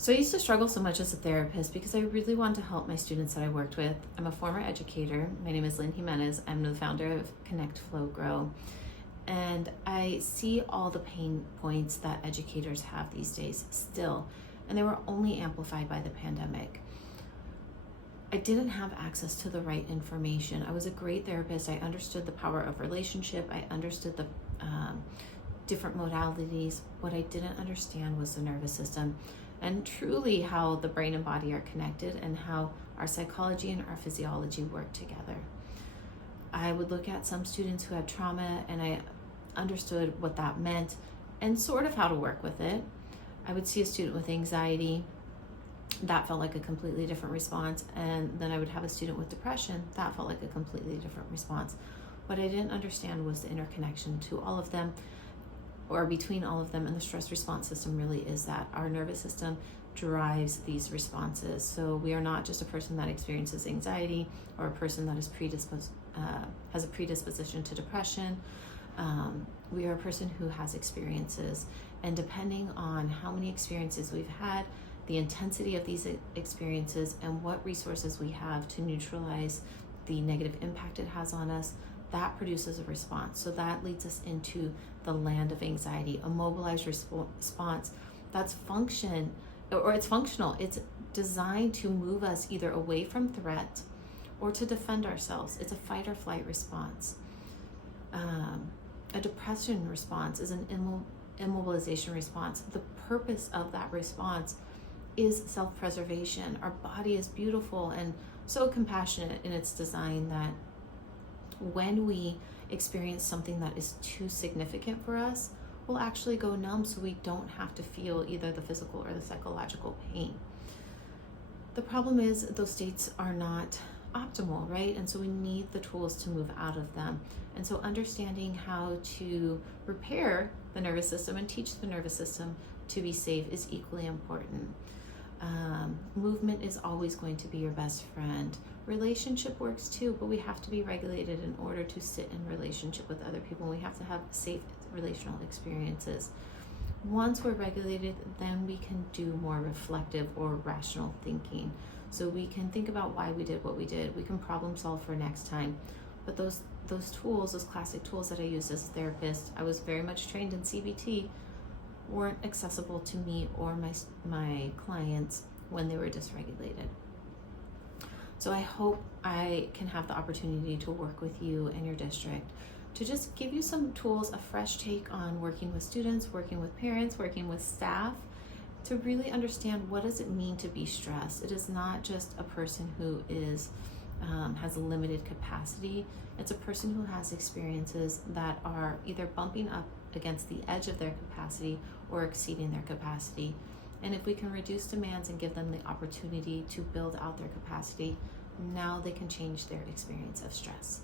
So I used to struggle so much as a therapist because I really wanted to help my students that I worked with. I'm a former educator. My name is Lynn. I'm the founder of Connect, Flow, Grow. And I see all the pain points that educators have these days still, and they were only amplified by the pandemic. I didn't have access to the right information. I was a great therapist. I understood the power of relationship. I understood the different modalities. What I didn't understand was the nervous system, and truly how the brain and body are connected and how our psychology and our physiology work together. I would look at some students who had trauma, and I understood what that meant and sort of how to work with it. I would see a student with anxiety. That felt like a completely different response. And then I would have a student with depression. That felt like a completely different response. What I didn't understand was the interconnection to all of them, or between all of them, and the stress response system really is that our nervous system drives these responses. So we are not just a person that experiences anxiety or a person that is has a predisposition to depression. We are a person who has experiences, and depending on how many experiences we've had, the intensity of these experiences, and what resources we have to neutralize the negative impact it has on us, that produces a response. So that leads us into the land of anxiety, a mobilized response that's it's functional. It's designed to move us either away from threat or to defend ourselves. It's a fight or flight response. A depression response is an immobilization response. The purpose of that response is self-preservation. Our body is beautiful and so compassionate in its design that when we experience something that is too significant for us, we'll actually go numb so we don't have to feel either the physical or the psychological pain. The problem is those states are not optimal, right? And so we need the tools to move out of them. And so understanding how to repair the nervous system and teach the nervous system to be safe is equally important. Movement is always going to be your best friend. Relationship works too, but we have to be regulated in order to sit in relationship with other people. We have to have safe relational experiences. Once we're regulated, then we can do more reflective or rational thinking. So we can think about why we did what we did. We can problem solve for next time. But those tools, those classic tools that I used as a therapist, I was very much trained in CBT, weren't accessible to me or my clients when they were dysregulated. So I hope I can have the opportunity to work with you and your district to just give you some tools, a fresh take on working with students, working with parents, working with staff, to really understand what does it mean to be stressed. It is not just a person who has a limited capacity. It's a person who has experiences that are either bumping up against the edge of their capacity or exceeding their capacity. And if we can reduce demands and give them the opportunity to build out their capacity, now they can change their experience of stress.